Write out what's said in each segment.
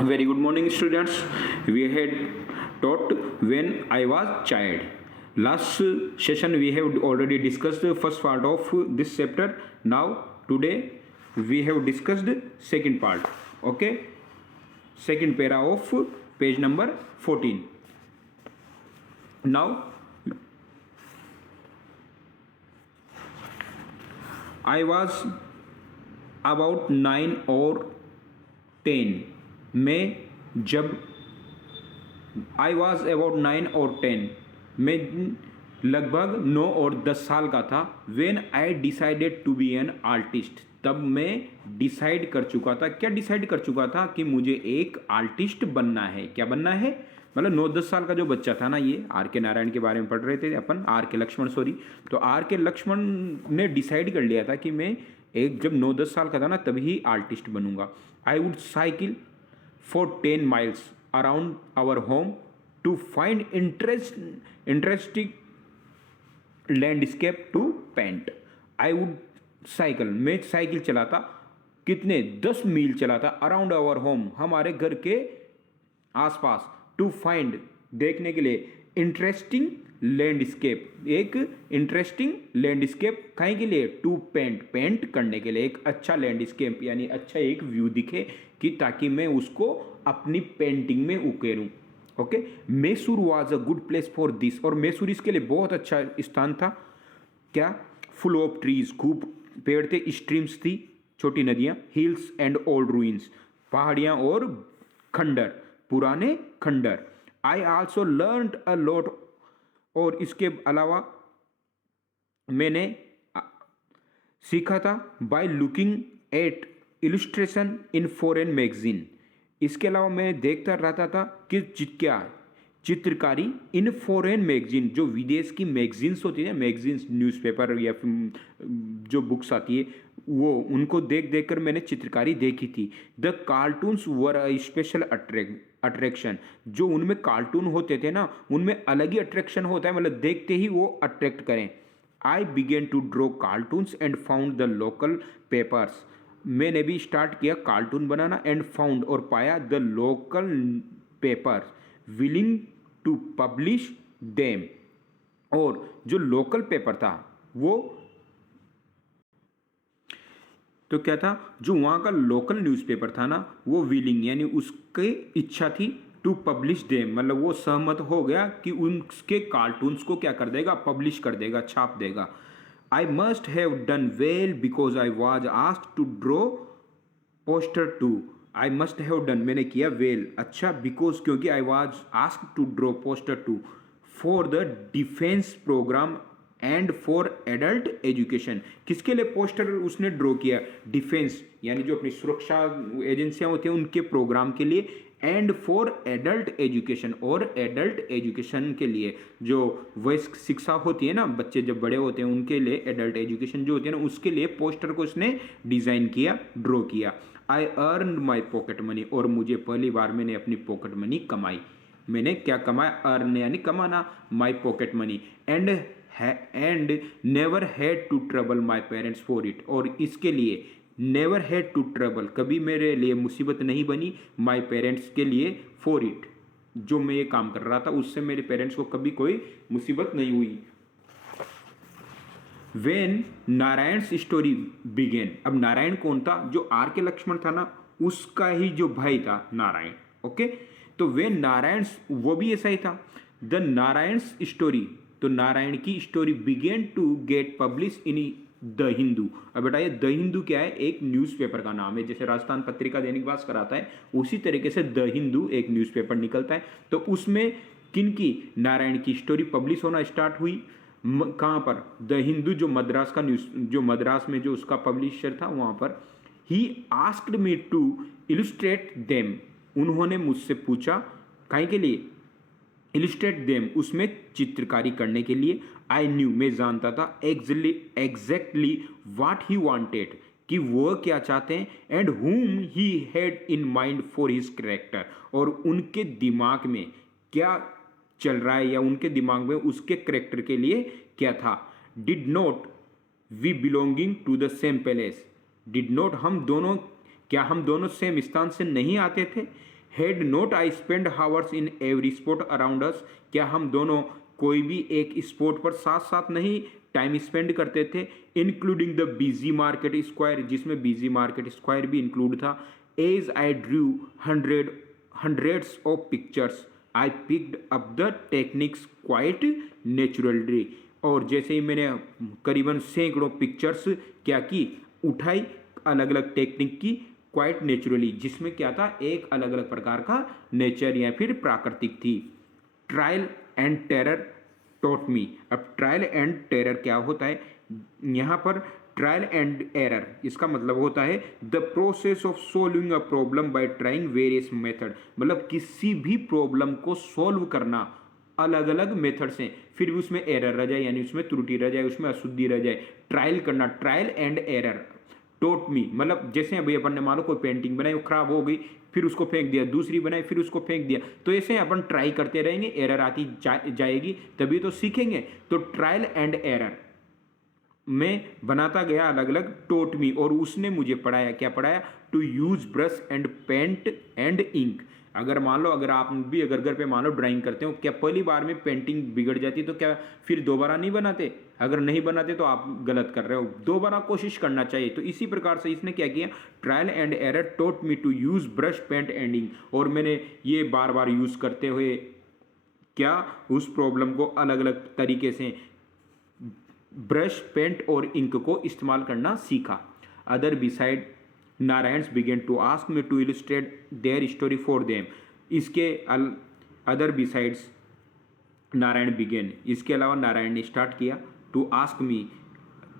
Very good morning, students. We had taught when I was child. Last session we have already discussed the first part of this chapter. Now today we have discussed second part. Okay, second para of page number 14. Now I was about 9 or 10 में जब I was about 9 और 10 में लगभग 9 और 10 साल का था when I decided to be an artist. तब मैं डिसाइड कर चुका था, क्या डिसाइड कर चुका था कि मुझे एक आर्टिस्ट बनना है। क्या बनना है मतलब 9-10 साल का जो बच्चा था ना, ये आर के नारायण के बारे में पढ़ रहे थे अपन, आर के लक्ष्मण सॉरी। तो आर के लक्ष्मण ने डिसाइड कर लिया था कि मैं एक जब 9-10 साल का था ना तभी आर्टिस्ट बनूंगा। I would cycle for 10 miles around our home to find interesting landscape to paint. I would cycle, मैं साइकिल चलाता, कितने 10 मील चलाता अराउंड आवर होम, हमारे घर के आसपास, टू फाइंड देखने के लिए इंटरेस्टिंग लैंडस्केप, एक इंटरेस्टिंग लैंडस्केप कहीं के लिए, टू पेंट करने के लिए, एक अच्छा लैंडस्केप यानी अच्छा एक व्यू दिखे कि ताकि मैं उसको अपनी पेंटिंग में उकेरूं। Okay, Mysore was a good place for this, और मैसूर इसके लिए बहुत अच्छा स्थान था। क्या, फुल ऑफ ट्रीज, खूब पेड़ थे, स्ट्रीम्स थी, छोटी नदियां, हिल्स एंड ओल्ड रूइंस, पहाड़ियां और खंडर, पुराने खंडर। I also learn a lot, और इसके अलावा मैंने सीखा था by looking at illustration in foreign magazine. इसके अलावा मैं देखता रहता था कि क्या चित्रकारी इन फॉरेन मैगजीन, जो विदेश की मैगजीन्स होती है, मैगजीन्स न्यूज़पेपर या जो बुक्स आती है वो, उनको देख देख कर मैंने चित्रकारी देखी थी। The cartoons were a special attraction, जो उनमें कार्टून होते थे ना उनमें अलग ही अट्रैक्शन होता है, मतलब देखते ही वो अट्रैक्ट करें। I began to draw cartoons and found the local papers, मैंने भी स्टार्ट किया कार्टून बनाना, एंड फाउंड और पाया the local paper willing to publish them, और जो लोकल पेपर था वो तो क्या था, जो वहाँ का लोकल न्यूज़पेपर था ना वो विलिंग यानी उसकी इच्छा थी, टू पब्लिश देम मतलब वो सहमत हो गया कि उसके कार्टून्स को क्या कर देगा, पब्लिश कर देगा, छाप देगा। I must have done well because I was asked to draw poster too, I must have done मैंने किया वेल अच्छा, बिकॉज क्योंकि I was asked to draw poster too for the defence programme and for adult education. किसके लिए poster उसने draw किया, defence यानी जो अपनी सुरक्षा एजेंसियां होती हैं उनके प्रोग्राम के लिए, एंड फॉर एडल्ट एजुकेशन, और एडल्ट एजुकेशन के लिए जो वयस्क शिक्षा होती है ना, बच्चे जब बड़े होते हैं उनके लिए एडल्ट एजुकेशन जो होती है ना, उसके लिए पोस्टर को उसने डिज़ाइन किया, ड्रॉ किया। I earn my pocket money, और मुझे पहली बार मैंने अपनी पॉकेट मनी कमाई। मैंने क्या कमाया, अर्न यानी कमाना, my pocket money, and never had to trouble my parents for it, और इसके लिए नेवर हैड टू ट्रबल, कभी मेरे लिए मुसीबत नहीं बनी, माई पेरेंट्स के लिए, फॉर इट, जो मैं ये काम कर रहा था उससे मेरे पेरेंट्स को कभी कोई मुसीबत नहीं हुई। वेन नारायण स्टोरी बिगेन, अब नारायण कौन था, जो आर के लक्ष्मण था ना उसका ही जो भाई था नारायण। ओके, तो वेन नारायण, वो भी ऐसा ही था। द नारायण स्टोरी, तो नारायण की story began to get publish in the Hindu. अब बेटा ये द हिंदू क्या है, एक न्यूज़पेपर का नाम है, जैसे राजस्थान पत्रिका दैनिक भास्कर आता है उसी तरीके से द हिंदू एक न्यूज़पेपर निकलता है। तो उसमें किनकी, नारायण की स्टोरी पब्लिश होना स्टार्ट हुई। कहाँ पर, द हिंदू जो मद्रास का न्यूज़, जो मद्रास में जो उसका पब्लिशर था वहाँ पर। He asked me to illustrate them, उन्होंने मुझसे पूछा काहे के लिए, इलस्ट्रेट देम उसमें चित्रकारी करने के लिए। आई न्यू मैं जानता था, एग्जैक्टली व्हाट ही वांटेड कि वो क्या चाहते हैं, एंड हुम he had in mind for his character, और उनके दिमाग में क्या चल रहा है या उनके दिमाग में उसके कैरेक्टर के लिए क्या था। Did not we belonging to the same palace, did not हम दोनों, क्या हम दोनों सेम स्थान से नहीं आते थे, had not I spend hours in every sport around us, क्या हम दोनों कोई भी एक स्पोर्ट पर साथ साथ नहीं टाइम स्पेंड करते थे, including the busy market square, जिसमें बिजी मार्केट स्क्वायर भी इंक्लूड था। As I drew hundreds of pictures I picked up the techniques quite naturally, और जैसे ही मैंने करीबन सैकड़ों पिक्चर्स क्या की, उठाई अलग अलग टेक्निक की क्वाइट नेचुरली, जिसमें क्या था एक अलग अलग प्रकार का नेचर या फिर प्राकृतिक थी। Trial and terror taught me, अब ट्रायल एंड टेरर क्या होता है यहाँ पर, ट्रायल एंड एरर इसका मतलब होता है the process of solving a problem bye trying various method, मतलब किसी भी प्रॉब्लम को सॉल्व करना अलग अलग मेथड से, फिर भी उसमें एरर रह जाए यानी उसमें त्रुटि रह जाए, उसमें अशुद्धि रह जाए, ट्रायल करना, ट्रायल एंड एरर। टोट मी मतलब जैसे अभी अपन ने मान लो कोई पेंटिंग बनाई, वो खराब हो गई, फिर उसको फेंक दिया, दूसरी बनाई, फिर उसको फेंक दिया, तो ऐसे अपन ट्राई करते रहेंगे, एरर आती जाएगी, तभी तो सीखेंगे। तो ट्रायल एंड एरर में बनाता गया अलग अलग, टोट मी और उसने मुझे पढ़ाया, क्या पढ़ाया, to use brush and paint and ink. अगर मान लो अगर आप भी अगर घर पे मान लो ड्राइंग करते हो, क्या पहली बार में पेंटिंग बिगड़ जाती तो क्या फिर दोबारा नहीं बनाते, अगर नहीं बनाते तो आप गलत कर रहे हो, दोबारा कोशिश करना चाहिए। तो इसी प्रकार से इसने क्या किया, trial and error taught me to use brush paint and ink, और मैंने ये बार बार यूज करते हुए क्या उस प्रॉब्लम को अलग अलग तरीके से ब्रश पेंट और इंक को इस्तेमाल करना सीखा। Other beside Narayan began to ask me to illustrate their story for them, इसके अदर बिसाइड्स नारायण बिगेन, इसके अलावा नारायण ने स्टार्ट किया to ask me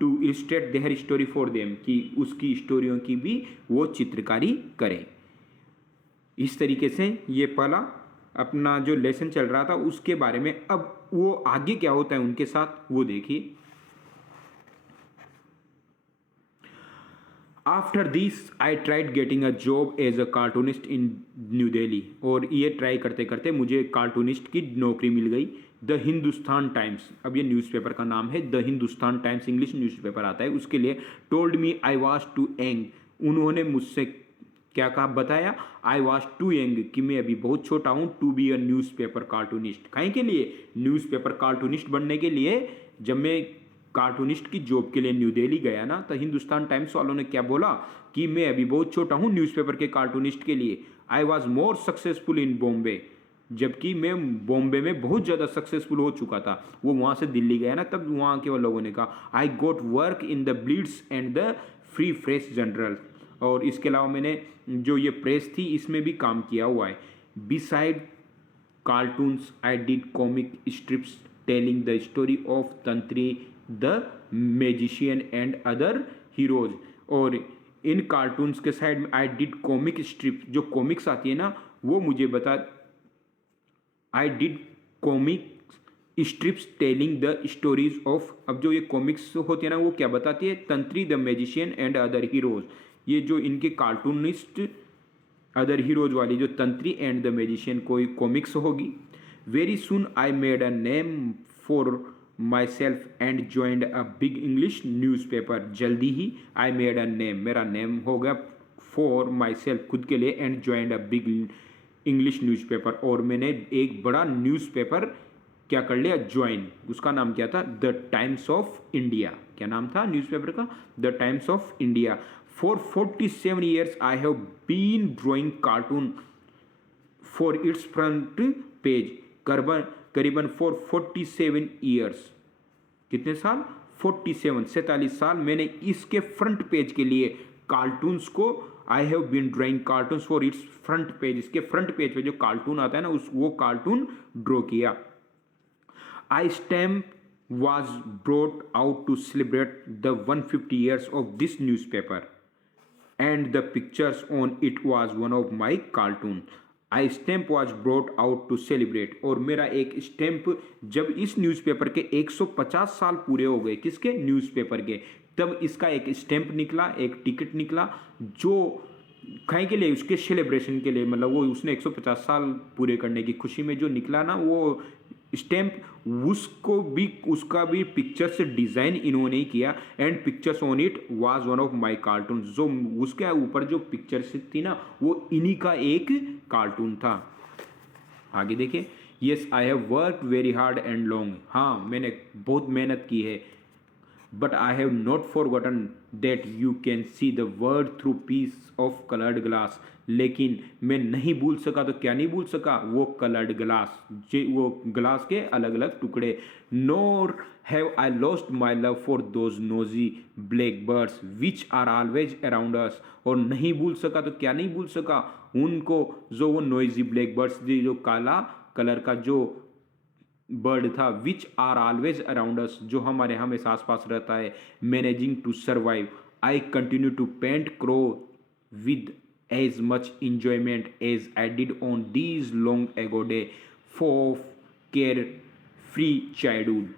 to illustrate their story for them, कि उसकी स्टोरियों की भी वो चित्रकारी करें। इस तरीके से ये पहला अपना जो लेसन चल रहा था उसके बारे में। अब वो आगे क्या होता है उनके साथ वो देखिए। After this I tried getting a job as a cartoonist in New Delhi, और ये ट्राई करते करते मुझे कार्टूनिस्ट की नौकरी मिल गई। द हिंदुस्तान टाइम्स, अब ये न्यूज़पेपर का नाम है, the Hindustan Times English newspaper आता है उसके लिए। Told me I was too young, उन्होंने मुझसे क्या कहा, बताया, आई वाज टू यंग, कि मैं अभी बहुत छोटा हूँ, to be a newspaper cartoonist. कहीं के लिए, न्यूज़पेपर कार्टूनिस्ट बनने के लिए। जब मैं कार्टूनिस्ट की जॉब के लिए न्यू दिल्ली गया ना, तो हिंदुस्तान टाइम्स वालों ने क्या बोला कि मैं अभी बहुत छोटा हूँ न्यूज़पेपर के कार्टूनिस्ट के लिए। I was more successful in Bombay, जबकि मैं बॉम्बे में बहुत ज़्यादा सक्सेसफुल हो चुका था। वो वहाँ से दिल्ली गया ना, तब वहाँ के लोगों ने कहा I got work in the Blitz and the Free Press Journal, और इसके अलावा मैंने जो ये प्रेस थी इसमें भी काम किया हुआ है। Besides cartoons I did comic strips telling the story of Tantri the magician and other heroes, और इन कार्टून्स के साइड में आई डिड कॉमिक स्ट्रिप, जो कॉमिक्स आती है ना वो मुझे बता, I did comic strips telling the stories of, अब जो ये कॉमिक्स होती है ना वो क्या बताती है, Tantri the magician and other heroes, ये जो इनके कार्टूनिस्ट अदर हीरोज वाली जो तंत्री एंड द मैजिशियन कोई कॉमिक्स होगी। Very soon I made a name for myself and joined a big English newspaper, जल्दी ही आई मेड अ नेम, मेरा नेम हो गया फॉर माई सेल्फ खुद के लिए, and joined a big English newspaper, और मैंने एक बड़ा न्यूज़पेपर क्या कर लिया, ज्वाइन। उसका नाम क्या था, द टाइम्स ऑफ इंडिया। क्या नाम था न्यूज़पेपर का, the Times of India. For 47 years I have been drawing cartoon for its front page, करीबन फॉर 47 years, कितने साल, 47 साल मैंने इसके फ्रंट पेज के लिए कार्टून्स को, I have been drawing cartoons for its front page, इसके फ्रंट पेज पे जो कार्टून आता है ना उस वो कार्टून ड्रॉ किया। आई stamp was brought out to celebrate the 150 years of this newspaper and the pictures on it was one of my cartoon. I stamp was brought out to celebrate, और मेरा एक stamp जब इस newspaper के 150 साल पूरे हो गए, किसके, न्यूज़पेपर के, तब इसका एक स्टैम्प निकला, एक टिकट निकला, जो कहीं के लिए उसके सेलिब्रेशन के लिए, मतलब वो उसने 150 साल पूरे करने की खुशी में जो निकला ना वो स्टैम्प उसको भी उसका भी पिक्चर से डिज़ाइन इन्होंने ही किया and pictures on it was one of my cartoon. जो उसके ऊपर जो पिक्चर्स थी ना वो इन्हीं का एक कार्टून था। आगे देखिए, yes I have work very hard and long, हाँ मैंने बहुत मेहनत की है, but I have not forgotten that you can see the world through piece of coloured glass, लेकिन मैं नहीं भूल सका, तो क्या नहीं भूल सका, वो कलर्ड ग्लास, वो ग्लास के अलग अलग टुकड़े। Nor have I lost my love for those nosy black birds which are always around us, और नहीं भूल सका तो क्या नहीं भूल सका उनको, जो वो नोइजी ब्लैक बर्ड्स, जो काला कलर का जो बर्ड था, which are always around us, जो हमारे हमेशा आसपास रहता है। Managing to survive I continue to paint crow with as much enjoyment as I did on these long ago day for care free childhood.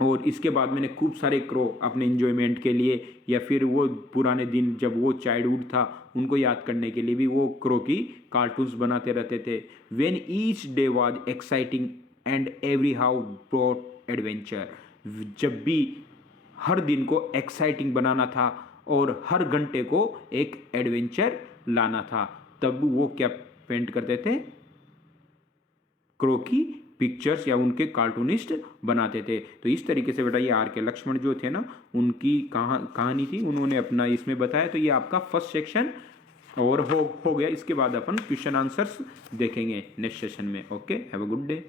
और इसके बाद मैंने खूब सारे क्रो अपने इंजॉयमेंट के लिए या फिर वो पुराने दिन जब वो चाइल्डहुड था उनको याद करने के लिए भी वो क्रो की कार्टून्स बनाते रहते थे। When each day was exciting and every how brought adventure, जब भी हर दिन को एक्साइटिंग बनाना था और हर घंटे को एक एडवेंचर लाना था, तब वो क्या पेंट करते थे, क्रो की पिक्चर्स या उनके कार्टूनिस्ट बनाते थे। तो इस तरीके से बेटा ये आर के लक्ष्मण जो थे ना उनकी कहानी थी, उन्होंने अपना इसमें बताया। तो ये आपका फर्स्ट सेक्शन और हो गया। इसके बाद अपन क्वेश्चन आंसर्स देखेंगे नेक्स्ट सेशन में। Okay, have a good day.